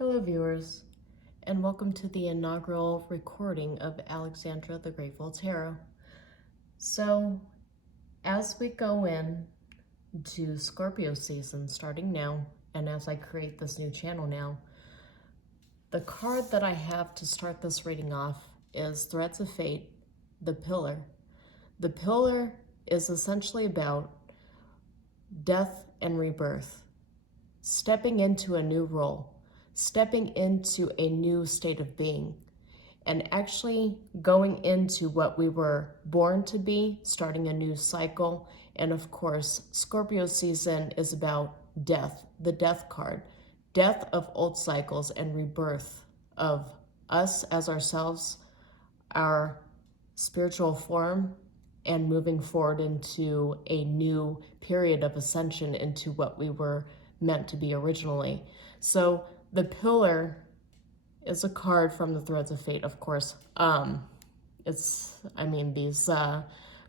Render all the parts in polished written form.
Hello viewers, and welcome to the inaugural recording of Alexandra the Grateful Tarot. So, as we go in to Scorpio season starting now, and as I create this new channel now, the card that I have to start this reading off is Threads of Fate, the Pillar. The Pillar is essentially about death and rebirth, stepping into a new role, stepping into a new state of being, and actually going into what we were born to be, starting a new cycle. And of course, Scorpio season is about death, the death card, death of old cycles and rebirth of us as ourselves, our spiritual form, and moving forward into a new period of ascension into what we were meant to be originally. So the Pillar is a card from the Threads of Fate, of course. These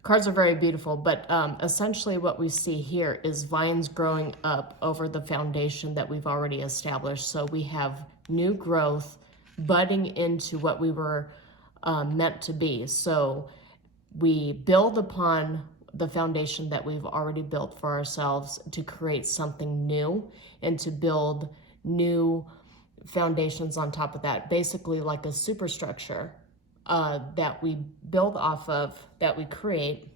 cards are very beautiful, but essentially what we see here is vines growing up over the foundation that we've already established. So we have new growth budding into what we were meant to be. So we build upon the foundation that we've already built for ourselves to create something new and to build new foundations on top of that, basically like a superstructure that we build off of, that we create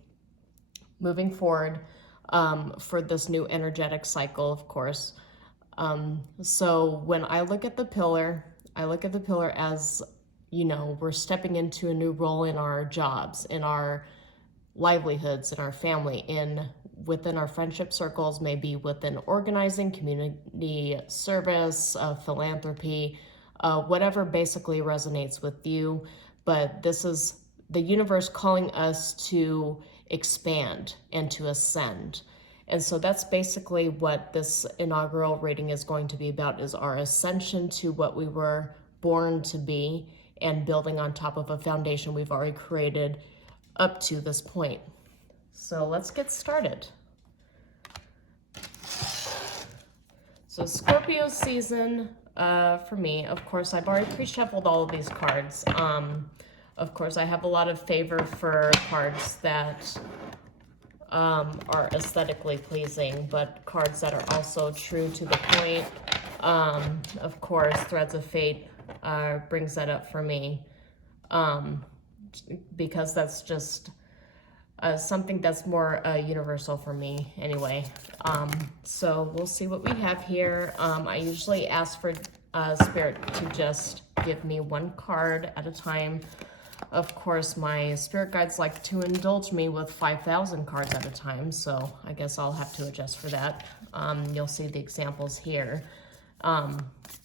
moving forward for this new energetic cycle, of course. So when I look at the Pillar, I look at the Pillar as, we're stepping into a new role in our jobs, in our livelihoods, in our family, within our friendship circles, maybe within organizing, community service, philanthropy, whatever basically resonates with you. But this is the universe calling us to expand and to ascend. And so that's basically what this inaugural reading is going to be about, is our ascension to what we were born to be and building on top of a foundation we've already created up to this point. So let's get started. So Scorpio season for me, of course, I've already pre-shuffled all of these cards. Of course, I have a lot of favor for cards that are aesthetically pleasing, but cards that are also true to the point. Of course, Threads of Fate brings that up for me, because that's just something that's more universal for me anyway. So we'll see what we have here. I usually ask for Spirit to just give me one card at a time. Of course, my spirit guides like to indulge me with 5,000 cards at a time, so I guess I'll have to adjust for that. You'll see the examples here,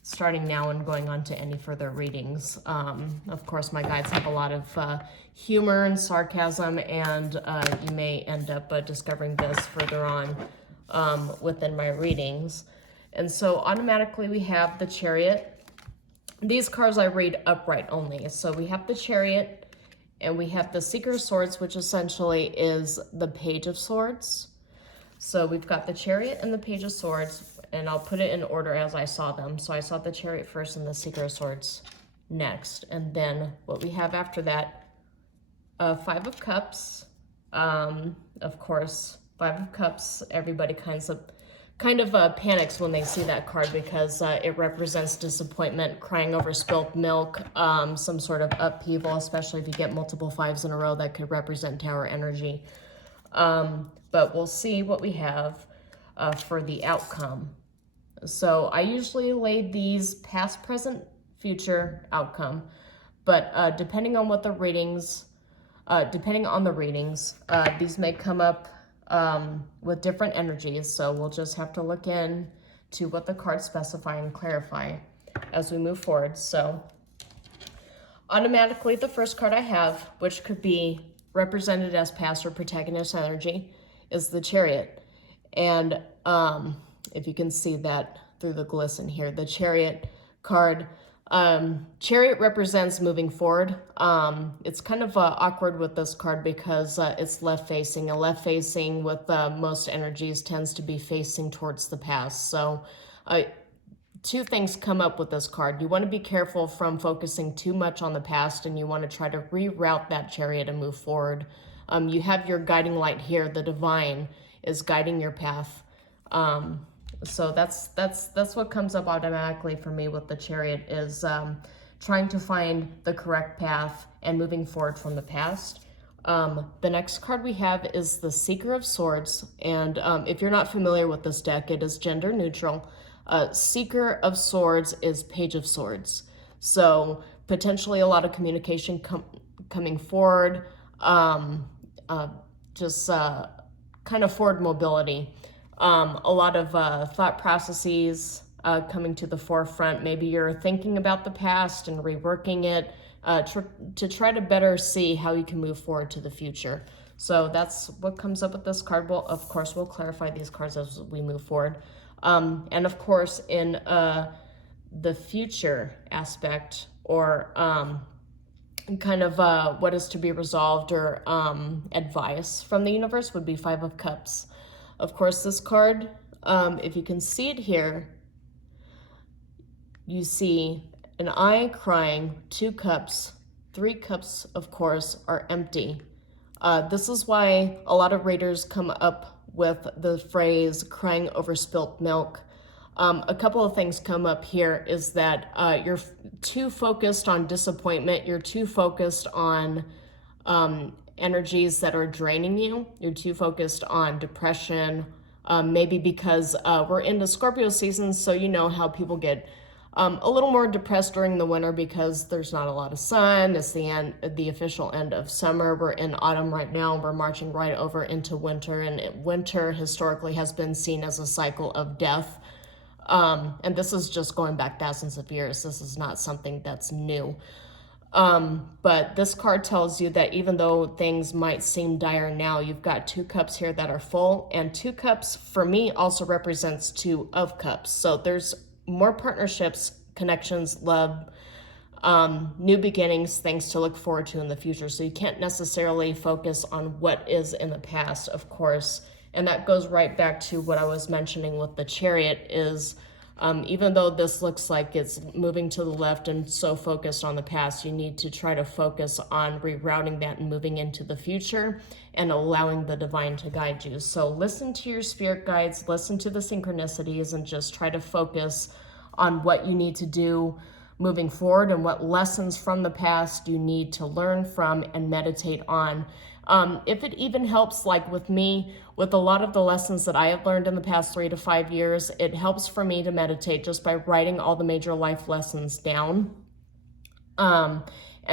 starting now and going on to any further readings. Of course, my guides have a lot of humor and sarcasm, and you may end up discovering this further on within my readings. And so automatically we have the Chariot. These cards I read upright only. So we have the Chariot, and we have the Seeker of Swords, which essentially is the Page of Swords. So we've got the Chariot and the Page of Swords, and I'll put it in order as I saw them. So I saw the Chariot first and the Seeker of Swords next. And then what we have after that, Five of Cups. Of course, Five of Cups, everybody kind of panics when they see that card, because it represents disappointment, crying over spilt milk, some sort of upheaval, especially if you get multiple fives in a row. That could represent Tower energy. But we'll see what we have for the outcome. So I usually lay these past, present, future outcome, but depending on the readings, these may come up with different energies. So we'll just have to look in to what the cards specify and clarify as we move forward. So automatically the first card I have, which could be represented as past or protagonist energy, is the Chariot. And if you can see that through the glisten here, the Chariot card, Chariot represents moving forward. It's kind of awkward with this card because it's left facing, and left facing with most energies tends to be facing towards the past. So two things come up with this card. You want to be careful from focusing too much on the past, and you want to try to reroute that chariot and move forward. You have your guiding light here. The divine is guiding your path. So that's what comes up automatically for me with the chariot is trying to find the correct path and moving forward from the past. The next card we have is the Seeker of Swords, and if you're not familiar with this deck, it is gender neutral. Seeker of Swords is Page of Swords, so potentially a lot of communication coming forward, just kind of forward mobility, a lot of thought processes coming to the forefront. Maybe you're thinking about the past and reworking it to try to better see how you can move forward to the future. So that's what comes up with this card. Well, of course, we'll clarify these cards as we move forward. And of course, in the future aspect, or kind of what is to be resolved, or advice from the universe, would be Five of Cups. Of course, this card, if you can see it here, you see an eye crying, 2 cups, 3 cups, of course, are empty. This is why a lot of readers come up with the phrase crying over spilt milk. A couple of things come up here is that you're too focused on disappointment. You're too focused on energies that are draining you. You're too focused on depression, maybe because we're into Scorpio season, so you know how people get a little more depressed during the winter because there's not a lot of sun. It's the official end of summer. We're in autumn right now. We're marching right over into winter, and winter historically has been seen as a cycle of death. And this is just going back thousands of years. This is not something that's new. But this card tells you that even though things might seem dire now, you've got 2 cups here that are full, and 2 cups for me also represents 2 of cups. So there's more partnerships, connections, love, new beginnings, things to look forward to in the future. So you can't necessarily focus on what is in the past, of course. And that goes right back to what I was mentioning with the chariot is, even though this looks like it's moving to the left and so focused on the past, you need to try to focus on rerouting that and moving into the future and allowing the divine to guide you. So listen to your spirit guides, listen to the synchronicities, and just try to focus on what you need to do moving forward and what lessons from the past you need to learn from and meditate on. If it even helps, like with me, with a lot of the lessons that I have learned in the past 3 to 5 years, it helps for me to meditate just by writing all the major life lessons down. And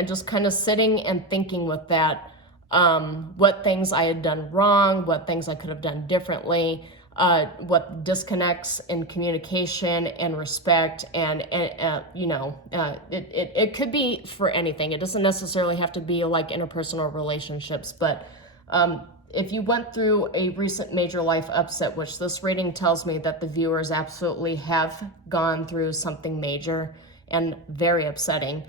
just kind of sitting and thinking with that, what things I had done wrong, what things I could have done differently, what disconnects in communication and respect, and it could be for anything. It doesn't necessarily have to be like interpersonal relationships, but if you went through a recent major life upset, which this reading tells me that the viewers absolutely have gone through something major and very upsetting.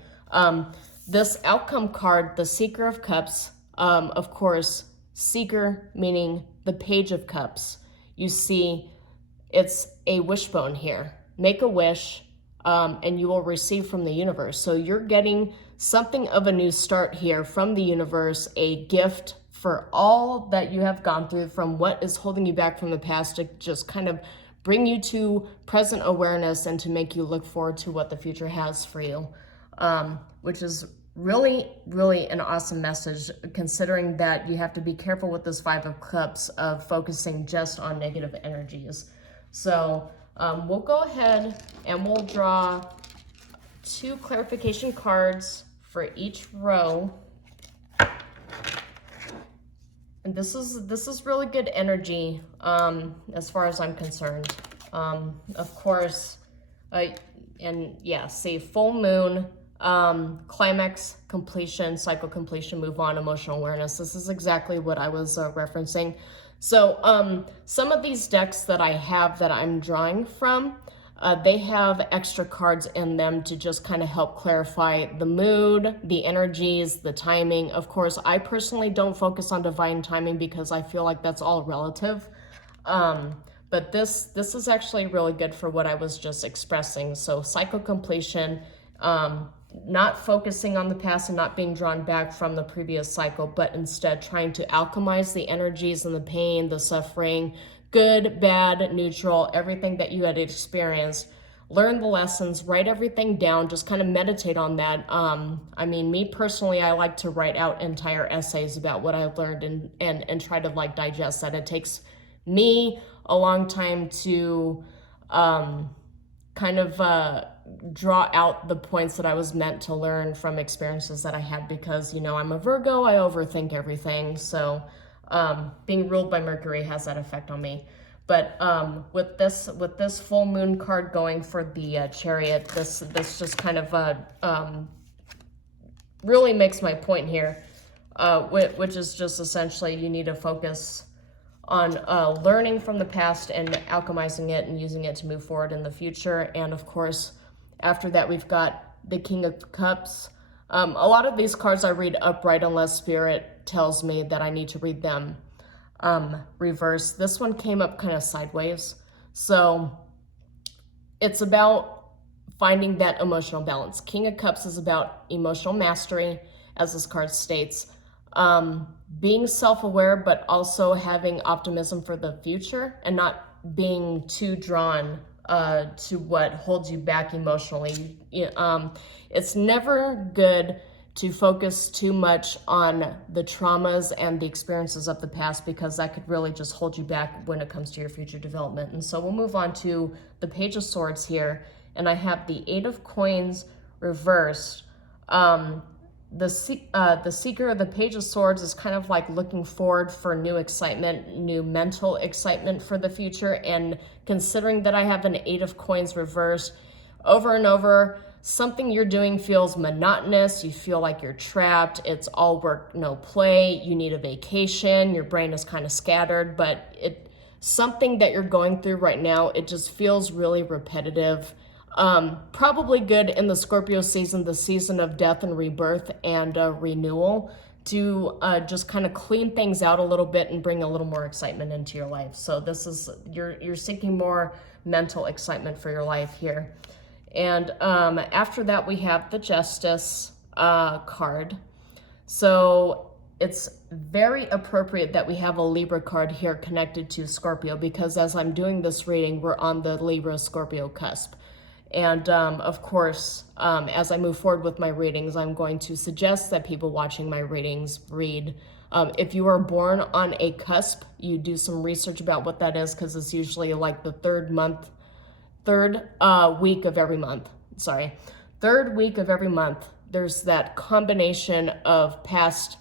This outcome card, the Seeker of Cups, of course, Seeker meaning the Page of Cups. You see, it's a wishbone here. Make a wish, and you will receive from the universe. So you're getting something of a new start here from the universe, a gift for all that you have gone through, from what is holding you back from the past, to just kind of bring you to present awareness and to make you look forward to what the future has for you, which is really, really an awesome message, considering that you have to be careful with this Five of Cups of focusing just on negative energies. So we'll go ahead and we'll draw 2 clarification cards for each row. And this is really good energy as far as I'm concerned. Of course, and yeah, see, full moon, climax, completion, cycle completion, move on, emotional awareness. This is exactly what I was referencing. So some of these decks that I have that I'm drawing from, they have extra cards in them to just kind of help clarify the mood, the energies, the timing. Of course, I personally don't focus on divine timing because I feel like that's all relative. But this is actually really good for what I was just expressing. So cycle completion, not focusing on the past and not being drawn back from the previous cycle, but instead trying to alchemize the energies and the pain, the suffering, good, bad, neutral, everything that you had experienced. Learn the lessons, write everything down, just kind of meditate on that. I mean, me personally, I like to write out entire essays about what I've learned and try to like digest that. It takes me a long time to kind of draw out the points that I was meant to learn from experiences that I had, because, you know, I'm a Virgo, I overthink everything. So being ruled by Mercury has that effect on me. But with this full moon card going for the Chariot, this just kind of really makes my point here, which is just essentially you need to focus on learning from the past and alchemizing it and using it to move forward in the future. And of course, after that, we've got the King of Cups. A lot of these cards I read upright unless Spirit tells me that I need to read them reverse. This one came up kind of sideways. So it's about finding that emotional balance. King of Cups is about emotional mastery, as this card states. Being self-aware, but also having optimism for the future and not being too drawn to what holds you back emotionally. It's never good to focus too much on the traumas and the experiences of the past, because that could really just hold you back when it comes to your future development. And so we'll move on to the Page of Swords here, and I have the Eight of Coins reversed. The Seeker of the Page of Swords is kind of like looking forward for new excitement, new mental excitement for the future. And considering that I have an Eight of Coins reversed over and over, something you're doing feels monotonous. You feel like you're trapped. It's all work, no play. You need a vacation. Your brain is kind of scattered, but something that you're going through right now, it just feels really repetitive. Probably good in the Scorpio season, the season of death and rebirth and renewal, to just kind of clean things out a little bit and bring a little more excitement into your life. So this is, you're seeking more mental excitement for your life here. And after that, we have the Justice card. So it's very appropriate that we have a Libra card here connected to Scorpio, because as I'm doing this reading, we're on the Libra-Scorpio cusp. And of course, as I move forward with my readings, I'm going to suggest that people watching my readings read. If you are born on a cusp, you do some research about what that is, because it's usually like the third week of every month. Third week of every month. There's that combination of past,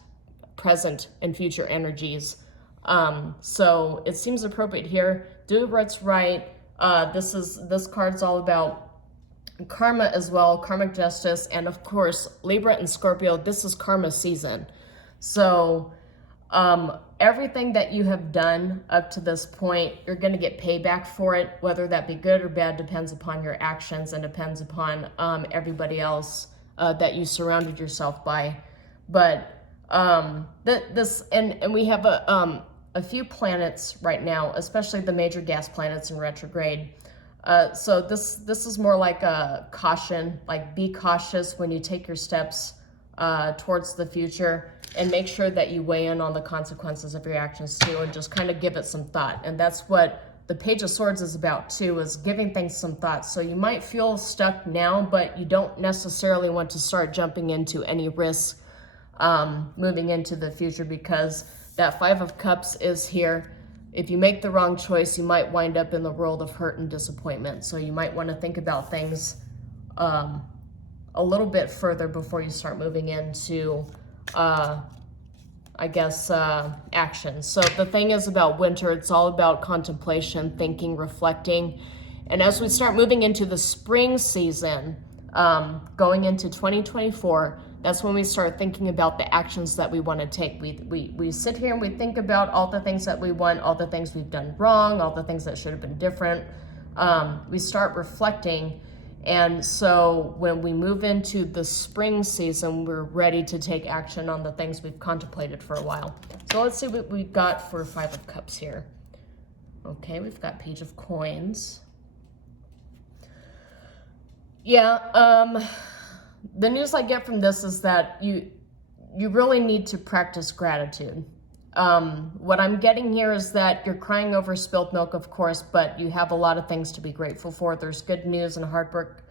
present, and future energies. So it seems appropriate here. Do what's right. This card's all about karma as well, karmic justice, and of course, Libra and Scorpio, this is karma season. So everything that you have done up to this point, you're going to get payback for it. Whether that be good or bad depends upon your actions and depends upon everybody else that you surrounded yourself by. But and we have a few planets right now, especially the major gas planets in retrograde. So this is more like a caution, like be cautious when you take your steps towards the future, and make sure that you weigh in on the consequences of your actions too, and just kind of give it some thought. And that's what the Page of Swords is about too, is giving things some thought. So you might feel stuck now, but you don't necessarily want to start jumping into any risks moving into the future, because that Five of Cups is here. If you make the wrong choice, you might wind up in the world of hurt and disappointment. So you might want to think about things a little bit further before you start moving into, action. So the thing is about winter, it's all about contemplation, thinking, reflecting. And as we start moving into the spring season, going into 2024, that's when we start thinking about the actions that we want to take. We sit here and we think about all the things that we want, all the things we've done wrong, all the things that should have been different. We start reflecting. And so when we move into the spring season, we're ready to take action on the things we've contemplated for a while. So let's see what we've got for Five of Cups here. Okay, we've got Page of Coins. Yeah, the news I get from this is that you really need to practice gratitude. What I'm getting here is that you're crying over spilled milk, of course, but you have a lot of things to be grateful for. There's good news and hard work.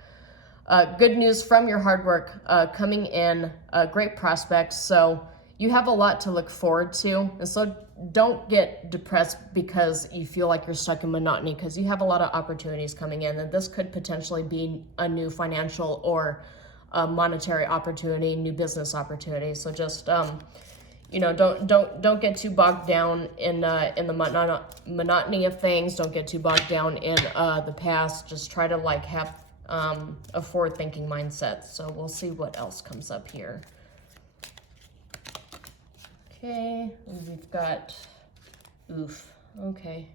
Good news from your hard work coming in, great prospects. So you have a lot to look forward to. And so don't get depressed because you feel like you're stuck in monotony, because you have a lot of opportunities coming in. And this could potentially be a new financial or monetary opportunity, new business opportunity. So just, you know, don't get too bogged down in the monotony of things. Don't get too bogged down in the past. Just try to like have a forward-thinking mindset. So we'll see what else comes up here. Okay, we've got, okay.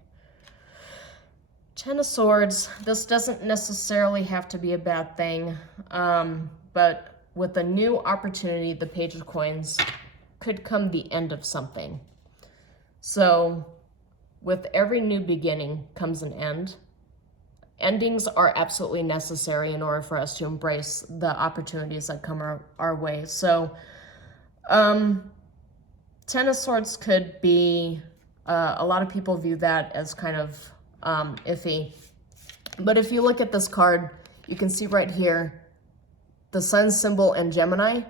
Ten of Swords. This doesn't necessarily have to be a bad thing, but with a new opportunity, the Page of Coins, could come the end of something. So with every new beginning comes an end. Endings are absolutely necessary in order for us to embrace the opportunities that come our way. So Ten of Swords could be, a lot of people view that as kind of iffy. But if you look at this card, you can see right here, the sun symbol and Gemini.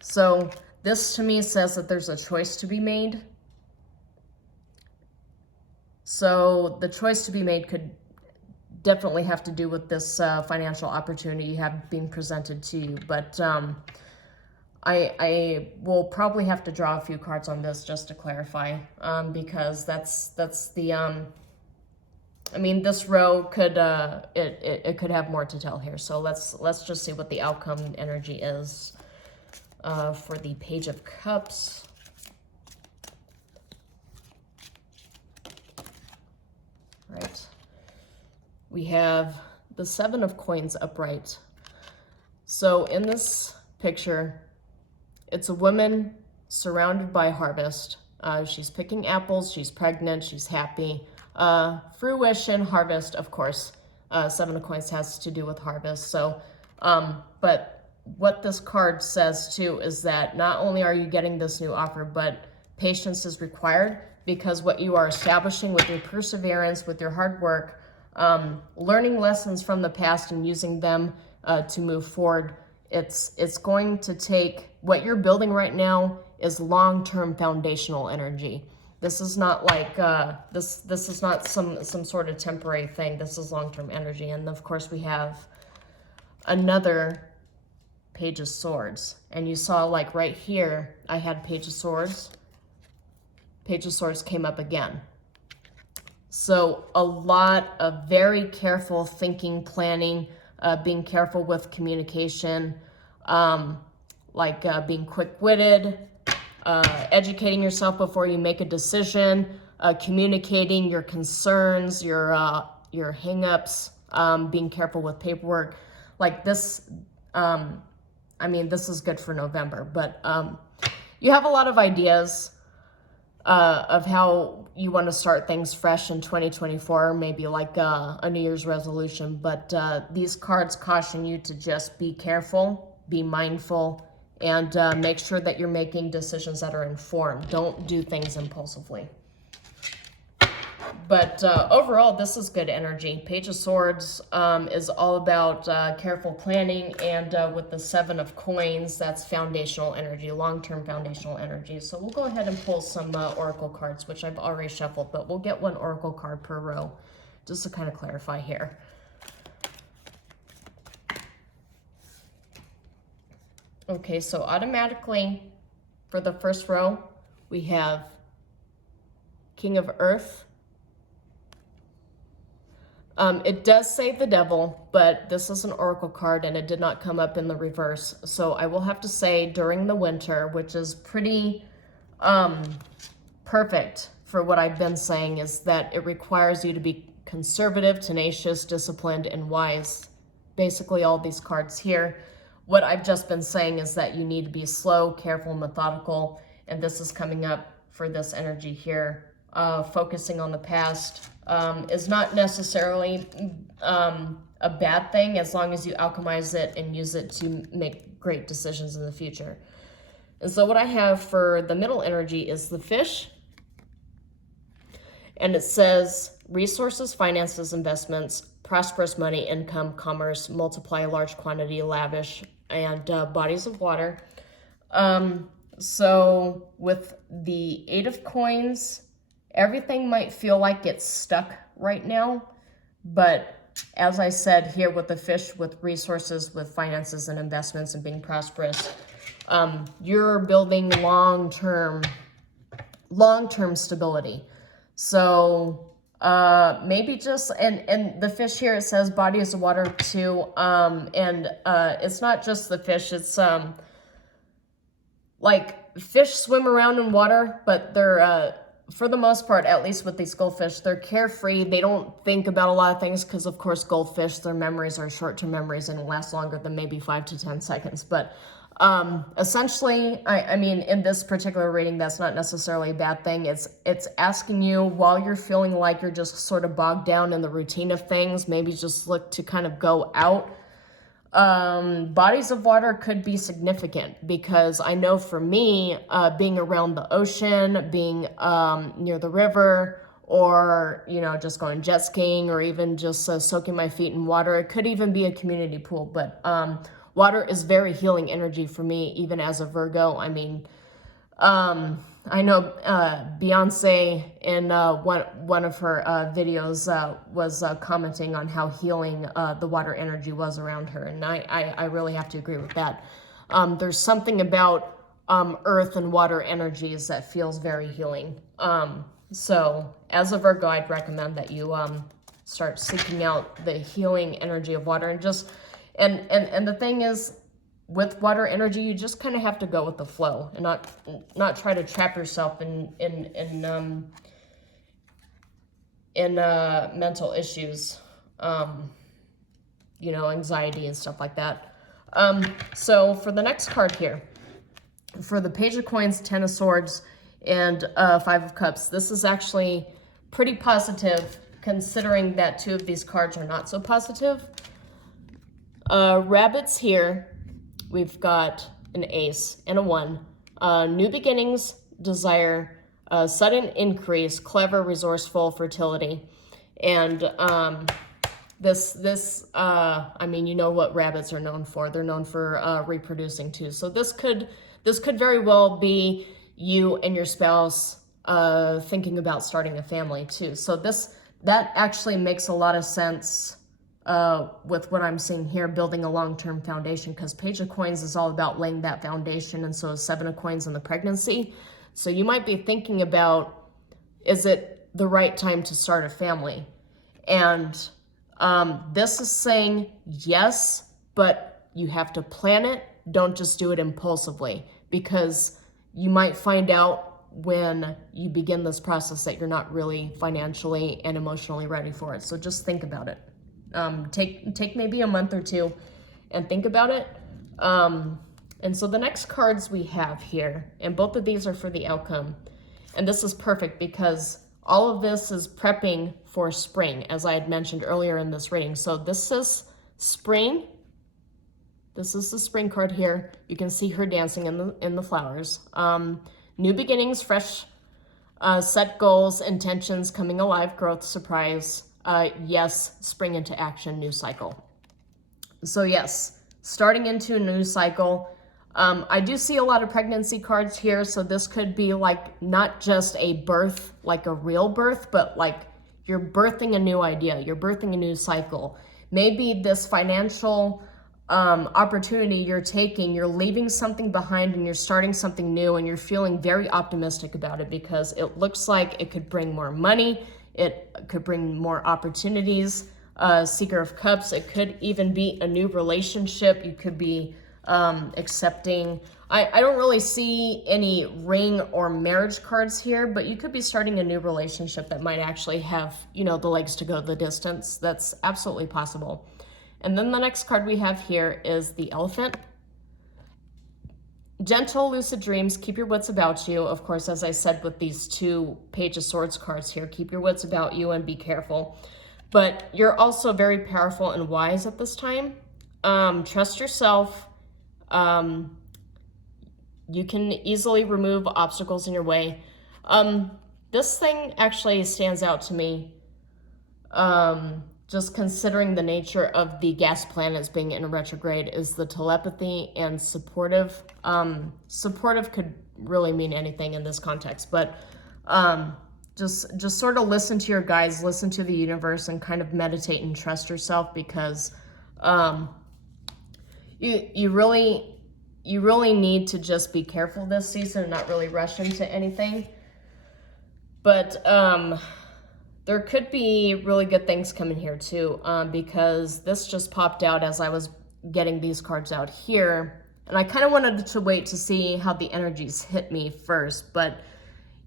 So this to me says that there's a choice to be made. So the choice to be made could definitely have to do with this financial opportunity you have being presented to you. But I will probably have to draw a few cards on this just to clarify, because that's the, I mean, this row could, it could have more to tell here. So let's just see what the outcome energy is for the Page of Cups. Right. We have the Seven of Coins upright. So in this picture, it's a woman surrounded by harvest. She's picking apples, she's pregnant, she's happy. Fruition, harvest, of course. Seven of Coins has to do with harvest. So, but what this card says too is that not only are you getting this new offer, but patience is required, because what you are establishing with your perseverance, with your hard work, learning lessons from the past and using them to move forward, it's going to take, what you're building right now is long-term foundational energy. This is not like, this is not some sort of temporary thing. This is long-term energy. And of course we have another Page of Swords. And you saw like right here, I had Page of Swords. Page of Swords came up again. So a lot of very careful thinking, planning, being careful with communication, being quick-witted, educating yourself before you make a decision, communicating your concerns, your hang-ups, being careful with paperwork. Like this, I mean, this is good for November, but you have a lot of ideas of how you want to start things fresh in 2024, maybe like a New Year's resolution. But these cards caution you to just be careful, be mindful, and make sure that you're making decisions that are informed. Don't do things impulsively. But overall, this is good energy. Page of Swords is all about careful planning, and with the Seven of Coins, that's foundational energy, long-term foundational energy. So we'll go ahead and pull some oracle cards, which I've already shuffled, but we'll get one oracle card per row, just to kind of clarify here. Okay, so automatically, for the first row, we have King of Earth. It does say the Devil, but this is an oracle card and it did not come up in the reverse. So I will have to say during the winter, which is pretty perfect for what I've been saying, is that it requires you to be conservative, tenacious, disciplined, and wise. Basically all these cards here. What I've just been saying is that you need to be slow, careful, methodical, and this is coming up for this energy here focusing on the past, is not necessarily a bad thing as long as you alchemize it and use it to make great decisions in the future. And so what I have for the middle energy is the fish. And it says resources, finances, investments, prosperous money, income, commerce, multiply, large quantity, lavish, and bodies of water. So with the 8 of coins, everything might feel like it's stuck right now. But as I said here with the fish, with resources, with finances and investments and being prosperous, you're building long-term stability. So maybe just, and the fish here, it says bodies of water too. And it's not just the fish, it's like fish swim around in water, but they're, for the most part, at least with these goldfish, they're carefree. They don't think about a lot of things because, of course, goldfish, their memories are short-term memories and last longer than maybe 5 to 10 seconds. But essentially, I mean, in this particular reading, that's not necessarily a bad thing. It's asking you, while you're feeling like you're just sort of bogged down in the routine of things, maybe just look to kind of go out. Bodies of water could be significant because I know for me, being around the ocean, being near the river, or, you know, just going jet skiing, or even just soaking my feet in water. It could even be a community pool, but water is very healing energy for me, even as a Virgo. I mean, I know Beyonce in one of her videos was commenting on how healing the water energy was around her, and I really have to agree with that. There's something about earth and water energies that feels very healing. So as a Virgo, I'd recommend that you start seeking out the healing energy of water, and just and the thing is, with water energy, you just kind of have to go with the flow and not try to trap yourself in mental issues, you know, anxiety and stuff like that. So for the next card here, for the Page of Coins, 10 of Swords, and 5 of Cups, this is actually pretty positive considering that 2 of these cards are not so positive. Rabbits here. We've got an ace and a 1. New beginnings, desire, sudden increase, clever, resourceful, fertility. And I mean, you know what rabbits are known for. They're known for reproducing too. So this could very well be you and your spouse thinking about starting a family too. So that actually makes a lot of sense with what I'm seeing here, building a long-term foundation, because Page of Coins is all about laying that foundation, and so is 7 of Coins in the pregnancy. So you might be thinking about, is it the right time to start a family? And this is saying yes, but you have to plan it. Don't just do it impulsively, because you might find out when you begin this process that you're not really financially and emotionally ready for it. So just think about it. Take maybe a month or 2 and think about it. And so the next cards we have here, and both of these are for the outcome. And this is perfect because all of this is prepping for spring, as I had mentioned earlier in this reading. So this is spring. This is the spring card here. You can see her dancing in the flowers. New beginnings, fresh set goals, intentions, coming alive, growth, surprise. Yes, spring into action, new cycle. So yes, starting into a new cycle. I do see a lot of pregnancy cards here, so this could be like not just a birth, like a real birth, but like you're birthing a new idea, you're birthing a new cycle. Maybe this financial opportunity you're taking, you're leaving something behind and you're starting something new, and you're feeling very optimistic about it because it looks like it could bring more money, it could bring more opportunities. Seeker of Cups, it could even be a new relationship. You could be accepting. I don't really see any ring or marriage cards here, but you could be starting a new relationship that might actually have, you know, the legs to go the distance. That's absolutely possible. And then the next card we have here is the Elephant. gentle, lucid dreams. Keep your wits about you. Of course, as I said with these two Page of Swords cards here, keep your wits about you and be careful. But you're also very powerful and wise at this time. Trust yourself. You can easily remove obstacles in your way. This thing actually stands out to me. Just considering the nature of the gas planets being in retrograde, is the telepathy and supportive. Supportive could really mean anything in this context, but just sort of listen to your guides, listen to the universe, and kind of meditate and trust yourself, because you really need to just be careful this season and not really rush into anything. But there could be really good things coming here too, because this just popped out as I was getting these cards out here. And I kind of wanted to wait to see how the energies hit me first. But,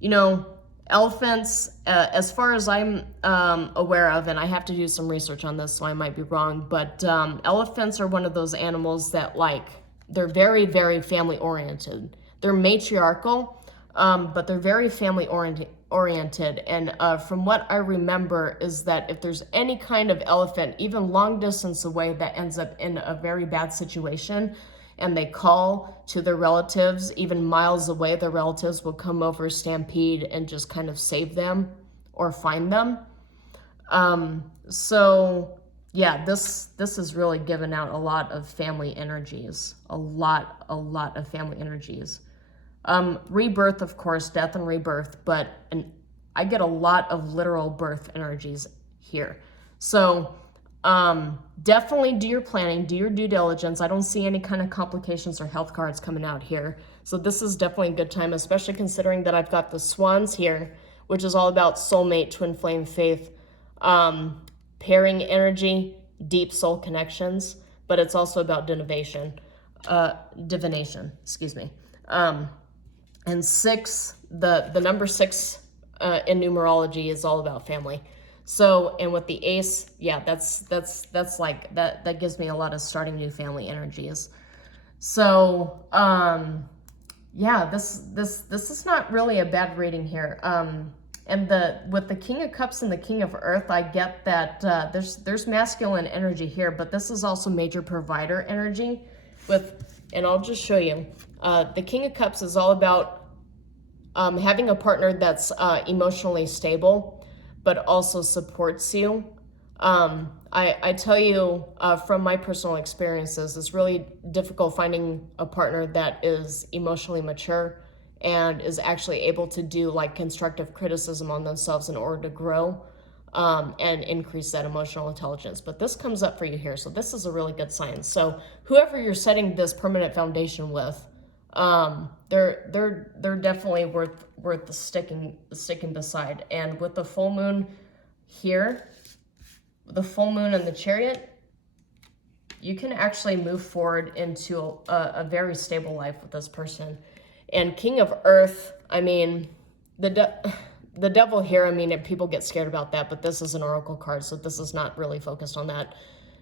you know, elephants, as far as I'm aware of, and I have to do some research on this, so I might be wrong, but elephants are one of those animals that, like, they're very, very family oriented. They're matriarchal, but they're very family oriented. And from what I remember is that if there's any kind of elephant, even long distance away, that ends up in a very bad situation, and they call to their relatives, even miles away, their relatives will come over, stampede, and just kind of save them or find them. So yeah, this is really giving out a lot of family energies, a lot of family energies. Rebirth, of course, death and rebirth, but I get a lot of literal birth energies here. So definitely do your planning, do your due diligence. I don't see any kind of complications or health cards coming out here. So this is definitely a good time, especially considering that I've got the swans here, which is all about soulmate, twin flame faith, pairing energy, deep soul connections, but it's also about divination, excuse me. And six, the number 6 in numerology is all about family. So, and with the ace, yeah, that's like, that gives me a lot of starting new family energies. So, yeah, this is not really a bad reading here. And with the King of Cups and the King of Earth, I get that there's masculine energy here, but this is also major provider energy and I'll just show you. The King of Cups is all about having a partner that's emotionally stable, but also supports you. I tell you from my personal experiences, it's really difficult finding a partner that is emotionally mature and is actually able to do like constructive criticism on themselves in order to grow and increase that emotional intelligence. But this comes up for you here, so this is a really good sign. So whoever you're setting this permanent foundation with, they're definitely worth the sticking beside. And with the full moon here, the full moon and the Chariot, you can actually move forward into a very stable life with this person. And King of Earth, I mean, the devil here, I mean, people get scared about that, but this is an oracle card, so this is not really focused on that.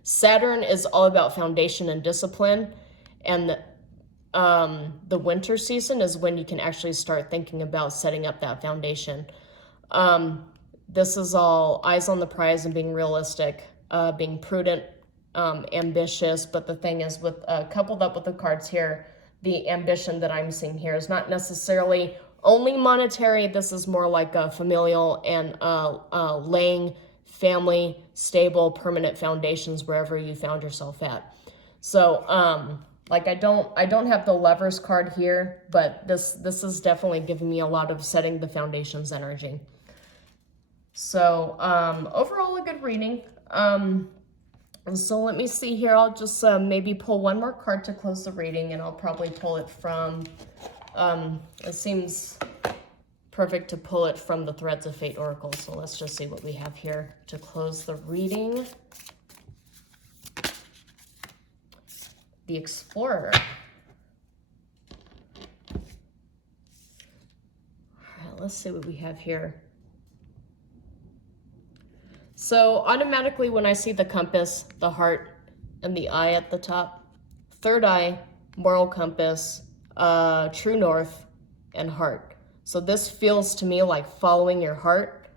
Saturn is all about foundation and discipline, and the winter season is when you can actually start thinking about setting up that foundation. This is all eyes on the prize and being realistic, being prudent, ambitious. But the thing is, with coupled up with the cards here, the ambition that I'm seeing here is not necessarily only monetary. This is more like a familial and laying family, stable, permanent foundations wherever you found yourself at. So, like I don't have the Lovers card here, but this is definitely giving me a lot of setting the foundations energy. So overall, a good reading. So let me see here. I'll just maybe pull one more card to close the reading, and I'll probably pull it from, it seems perfect to pull it from the Threads of Fate Oracle. So let's just see what we have here to close the reading. The Explorer. All right, let's see what we have here. So automatically when I see the compass, the heart, and the eye at the top, third eye, moral compass, true north, and heart. So this feels to me like following your heart,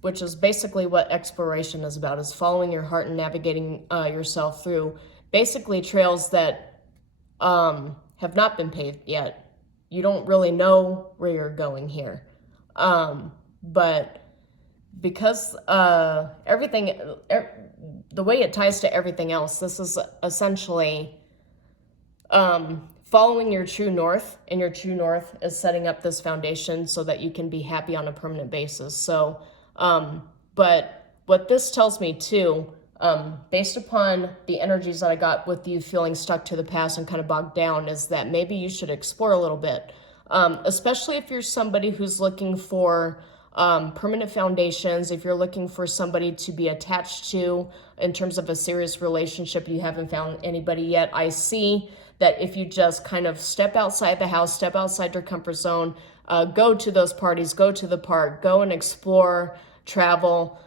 which is basically what exploration is about, is following your heart and navigating yourself through basically trails that have not been paved yet. You don't really know where you're going here. But because the way it ties to everything else, this is essentially following your true north, and your true north is setting up this foundation so that you can be happy on a permanent basis. So, but what this tells me too, based upon the energies that I got with you feeling stuck to the past and kind of bogged down, is that maybe you should explore a little bit, especially if you're somebody who's looking for permanent foundations, if you're looking for somebody to be attached to in terms of a serious relationship, you haven't found anybody yet. I see that if you just kind of step outside the house, step outside your comfort zone, go to those parties, go to the park, go and explore, travel,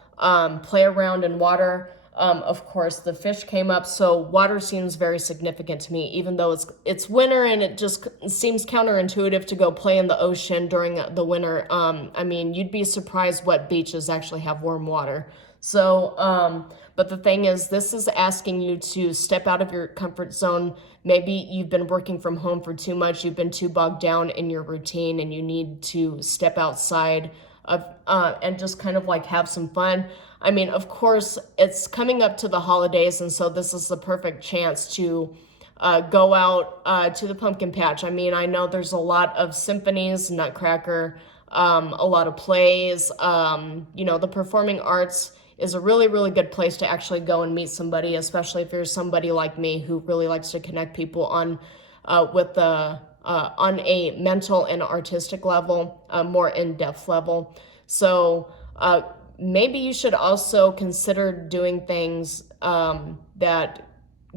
play around in water. Of course, the fish came up, so water seems very significant to me, even though it's winter and it just seems counterintuitive to go play in the ocean during the winter. I mean, you'd be surprised what beaches actually have warm water. So, but the thing is, this is asking you to step out of your comfort zone. Maybe you've been working from home for too much, you've been too bogged down in your routine, and you need to step outside of and just kind of like have some fun. I mean, of course, it's coming up to the holidays, and so this is the perfect chance to go out to the pumpkin patch. I mean, I know there's a lot of symphonies, Nutcracker, a lot of plays. You know, the performing arts is a really, really good place to actually go and meet somebody, especially if you're somebody like me who really likes to connect people on on a mental and artistic level, more in-depth level. So maybe you should also consider doing things that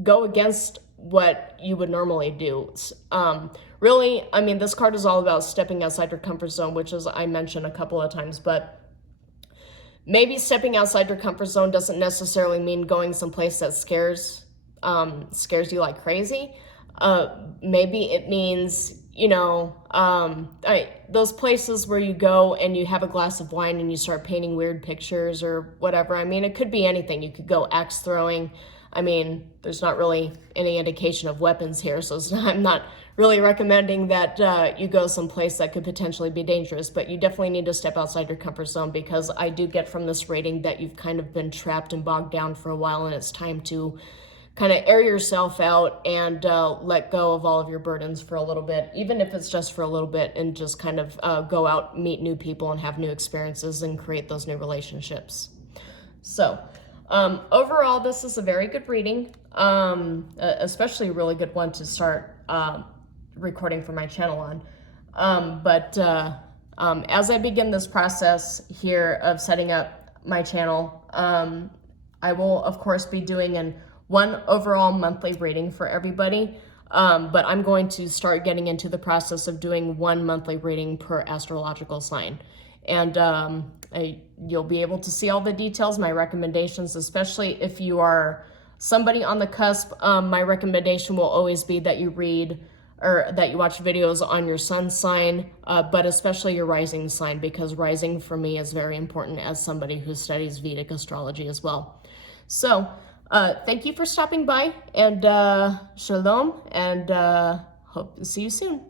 go against what you would normally do. Really, I mean, this card is all about stepping outside your comfort zone, which is I mentioned a couple of times, but maybe stepping outside your comfort zone doesn't necessarily mean going someplace that scares you like crazy. Maybe it means, you know, those places where you go and you have a glass of wine and you start painting weird pictures or whatever. I mean, it could be anything. You could go axe throwing. I mean, there's not really any indication of weapons here, so I'm not really recommending that you go someplace that could potentially be dangerous, but you definitely need to step outside your comfort zone, because I do get from this rating that you've kind of been trapped and bogged down for a while, and it's time to kind of air yourself out and let go of all of your burdens for a little bit, even if it's just for a little bit, and just kind of go out, meet new people, and have new experiences and create those new relationships. So overall, this is a very good reading, especially a really good one to start recording for my channel on. But as I begin this process here of setting up my channel, I will, of course, be doing one overall monthly reading for everybody, but I'm going to start getting into the process of doing one monthly reading per astrological sign. And you'll be able to see all the details, my recommendations, especially if you are somebody on the cusp. My recommendation will always be that you read or that you watch videos on your sun sign, but especially your rising sign, because rising for me is very important as somebody who studies Vedic astrology as well. So thank you for stopping by, and shalom, and hope to see you soon.